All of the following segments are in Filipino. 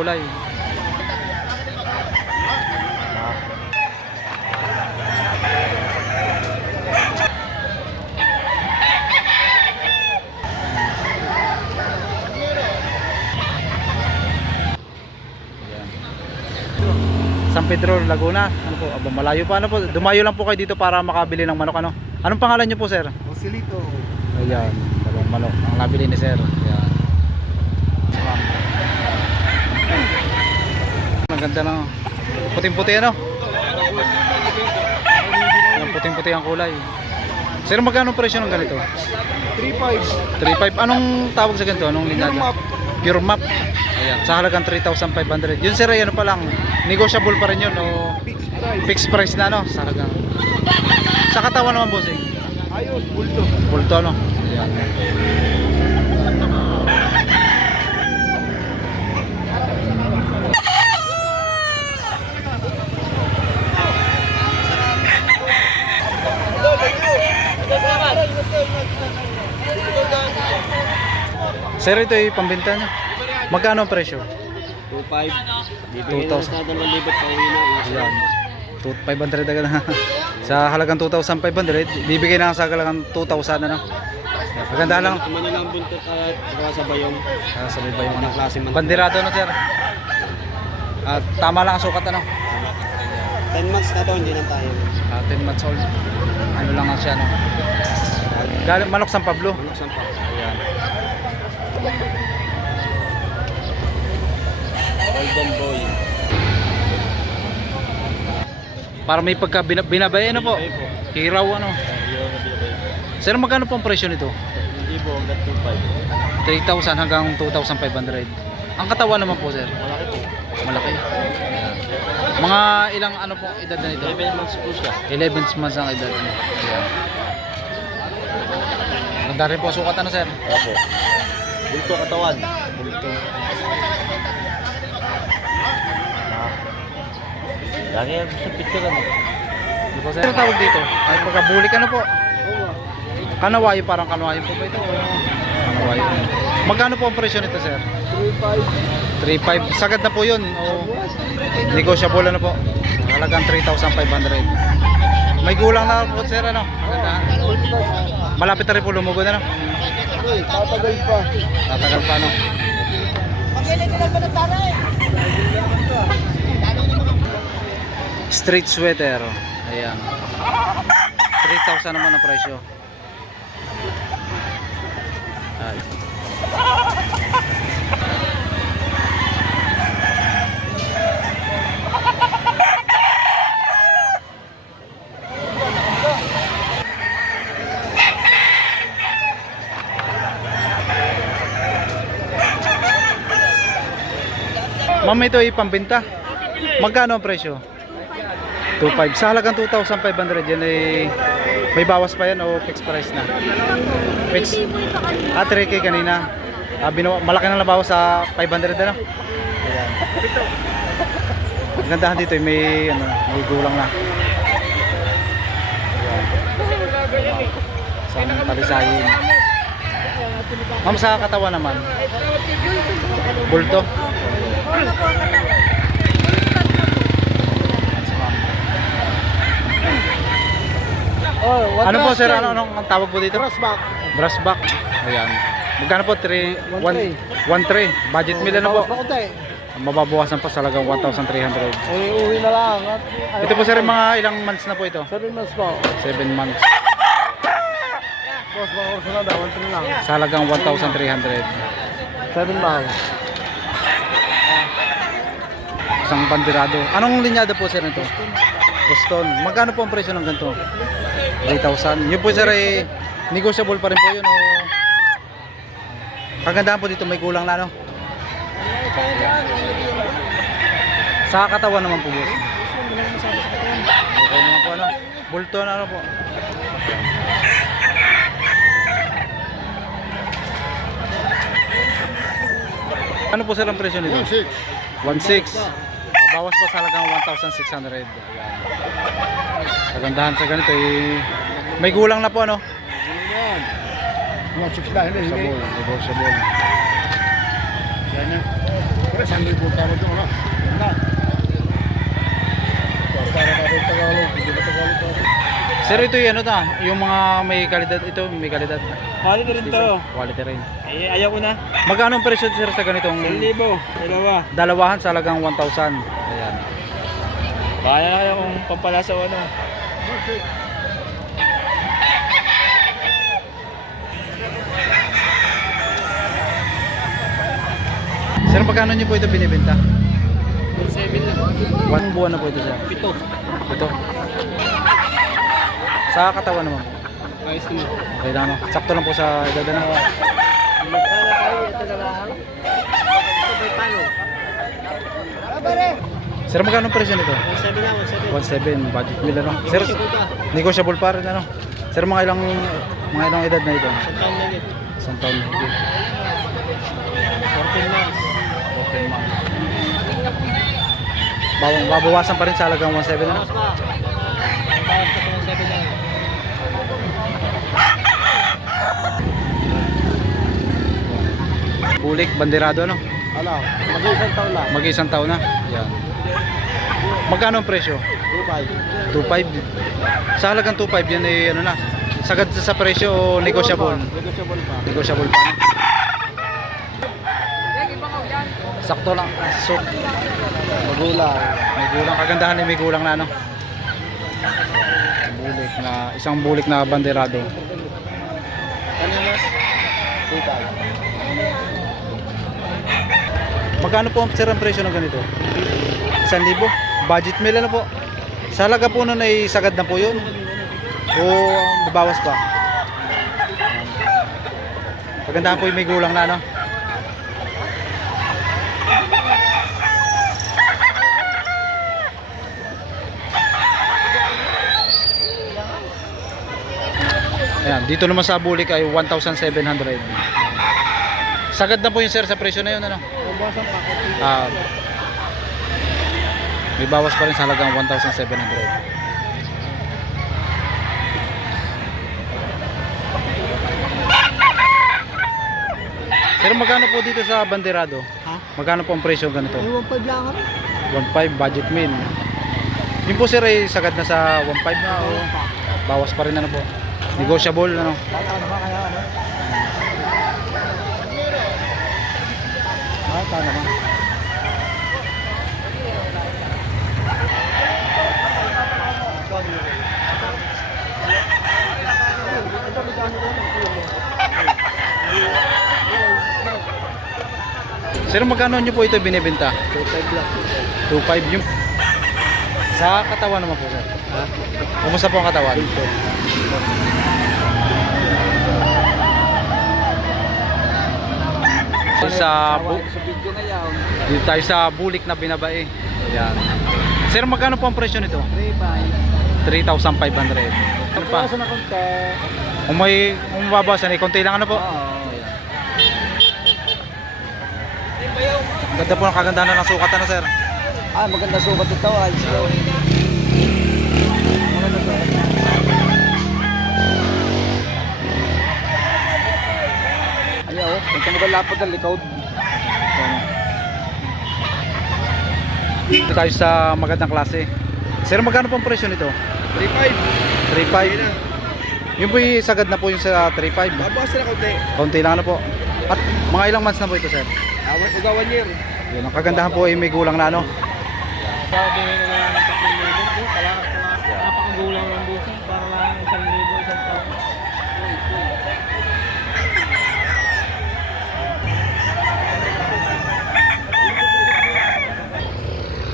Kulay. San Pedro, Laguna. Ano po? Aba, malayo pa, ano po? Dumayo lang po kayo dito para makabili ng manok, ano? Anong pangalan niyo po, sir? Joselito. Ayan, dalawang manok ang nabili ni sir. Ayan. Ang ganda ng puting-puti, ano? Ang puting-puti ang kulay. Sir, magkano presyo ng ganito? 3.5. 3.5. Anong tawag sa ganito? Anong linyada? Pure map. Pure map. Ayan, sa halagang 3,500. Yun sir, ay ano pa lang, negotiable pa rin yun o Fixed price. fixed price na, no? Sa halagang. Sa katawan naman, bossing. Ayos, bulto. Bulto, no? Ayan. Sir, ito ay pambenta niya. Magkano ang presyo? 2.5. Bibigyan na 2,000. sa 2,000 pauwi na. Ayan. 500 agad na. Sa halagang 2,500, bibigay na sa halagang 2,000 na. Maganda lang. Ano lang buntot at saka sa bayong. Sabi ba yung ano? Anong klase man. Bandirado na sir. At tama lang ang sukat, ano? 10 months na to, hindi na tayo. 10 months old. Ano lang siya, no? Galing manok San Pablo. Manok sampa. Ayan. Golden boy. Para may pagka binabay, ano po? Bibigay po. Hiraw, ano? Ayun, nabibigay. Sir, magkano po ang presyo nito? Hindi po, hanggang 2.5. 3,000 hanggang 2,500. Ang katawan naman po, sir? Malaki po. Malaki. Mga ilang ano po edad na ito? 11 months po siya. 11 months ang edad niya. Ayan. Ganda rin po sukat, ano sir? Opo. Bulto katawan. Bulto. Lagi sa picture ano. Di po sir? Ano tawag dito? Ay pagkabulik, ano po? Kanawayo, parang kanawayo po ba ito? Kanawayo. Magkano po ang presyo nito, sir? 3.5. 3,500. Sagad na po yun. O negotiable na po. Halagang 3,500. May gulang na po, sir, ano? Maganda. Malapit na rin po lumugod, ano? Tatagal pa. Tatagal pa, ano? Street sweater. Ayan. 3,000 naman ang presyo. Ay. Ma'am, ito ay pambenta. Magkano ang presyo? 2.5. Sa halagang 2,500 yan ay may bawas pa yan o fixed price na? Fixed. 3K kanina. Malaki na nabawas sa 500 na. Ayan. Ang gandahan dito ay may gulang na. Ayan. Sa talisayin. Ma'am, sa katawan naman. Bulto. Oh, Ano po sir, anong tawag po dito? Crossback. Brass back. Ayan. Magkano po? 1.3. Budget meal na po. Bawas na konti. Mababawasan pa sa halagang 1,300. Uwi na lang. Ito po sir, mga ilang months na po ito? 7 months po. 7 months. Boss, baka oras na daw. 1 lang. Sa halagang 1,300. 7 months. Isang bandirado. Anong linyada po sir nito? Boston. Magkano po ang presyo ng ganito? 3,000. Yun po sir ay negotiable pa rin po yun. O kagandahan po dito, may kulang na, no? Sa katawan naman po, boss. Okay naman po, ano? Bulto na, ano po? Ano po sir ang presyo nito? 1,600. Bawas pa sa halagang 1,600. Ayan. Kagandahan sa ganito eh, may gulang na po, ano? Yan. Mga 6 dahil na Negotiable. Yan na. Siyempre, 1,000 tama doon, ano? Na. Para natin Tagalog, hindi ba Tagalog pa rin? Sir, ito yung ano ta, yung mga may kalidad, ito may kalidad. Quality rin to. Quality rin. Eh, ayaw ko na. Magkano ang presyo sir sa ganitong 1,000. Dalawa. dalawahan sa halagang 1,000? Ayan. Kaya na kayo kung pampala sa ano. Sir, magkano niyo po ito binibenta? 7 lang. 1 buwan na po ito sir. Pito. Ito. Sa katawan naman po. Ayos naman. Okay lang, no? Sakto lang po sa edad na. Magkala tayo, ito na lang. Ito may palo. Sir, magkano ang presyo nito? 7 lang, 1,700 budget meal ano? Sir, negotiable pa rin ano? Sir, mga ilang edad na ito? Isang taon na yun. Isang taon na ito. 14 months. Okay, ma'am. Babawasan pa rin sa halagang 1,700 ano? Bawas pa. Bawas pa sa 7 lang. Bulik, banderado ano? Ano, mag-isang taon lang. Mag-isang taon na. Yan. Magkano ang presyo? 2,500. 2,500. Sa halagang 2,500 yan eh ano na? Sagad sa presyo o negotiable? Negotiable pa. Negotiable pa. Sakto lang. So, Magulang. may gulang. Kagandahan ni may gulang na ano? Bulik na, isang bulik na banderado. Ano mas? 2,500. Magkano po sir ang presyo ng ganito? 1,000? Budget meal ano po? Sa halaga po nun ay sagad na po yun? O babawas pa? Kagandahan po yung may gulang na ano? Ayan, dito naman sa bulik ay 1,700. Sagad na po yung sir sa presyo na yun ano? Mabawasan pa ako. May bawas pa rin sa halagang 1,700. Sir, magkano po dito sa banderado? Ha? Magkano po ang presyo ganito? Ay, 1,500 lang ako. 1,500 budget meal. Yun po sir ay sagad na sa 1,500 na o bawas pa rin ano po? Negotiable ano? Tata naman kaya ano? Tata naman. Sir, magkano nyo po ito binibenta? 2,500 lang. 2,500 yung sa katawan naman po sir. Ha? Kumusta po ang katawan? Sa Sa video na yan. dito tayo sa bulik na binabae. Ayan. Sir, magkano po ang presyo nito? 3,500. 3,500. Ano pa? Pagkawasan na konti. Kung mababawasan ay konti lang ano po? Oo. Ang ganda po ng kagandahan ng sukat ano sir? Ah, maganda sukat ito. Ayos ko. Maganda sukat. Ayaw, may kamagal lapad ang likod. Dito tayo sa magandang klase. Sir, magkano po ang presyo nito? 3,500. 3,500. Yun po yung sagad na po yung sa 3,500. Babawasan na konti. Konti lang ano po. At mga ilang months na po ito sir? Uga 1 year. Yun, ang kagandahan po ay may gulang na ano. Sabi nila na ng 3,000. Napakagulang ng busi. Para lang 1,000 isang taon.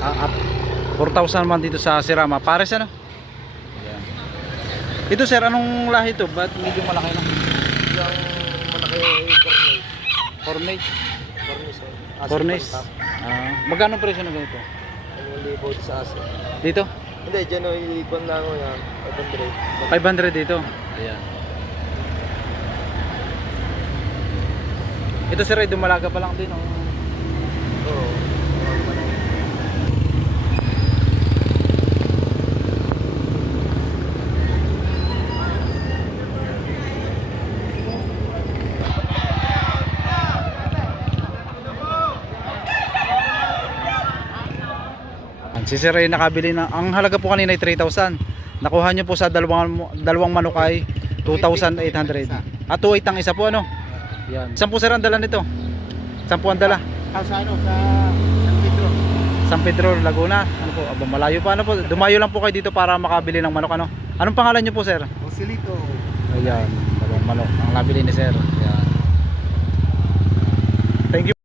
At 4,000 man dito sa Sirama. Pares ano? Ito sir, anong lahi ito? Ba't medyo malaki lang? Yung malaki Cornet. cornice. Cornice. Magkano ang presyo ng ganito? Ang libot sa asin. Dito? Hindi, dyan o ilikon lang o yan. 500 dito. Ayan. Ito sir, ay dumalaga pa lang din. Oh. Oo. Si Sir ay nakabili ng, ang halaga po kanina ay 3,000. Nakuha nyo po sa dalawang manok ay 2,800. At 2,800 ang isa po ano. Yan. Saan po sir ang dala nito? Saan po ang dala? Sa ano, sa San Pedro. San Pedro, Laguna. Ano po? Aba, malayo pa ano po. Dumayo lang po kayo dito para makabili ng manok ano. Anong pangalan nyo po sir? Joselito. Ayan, dalawang manok ang nabili ni sir. Ayan. Thank you.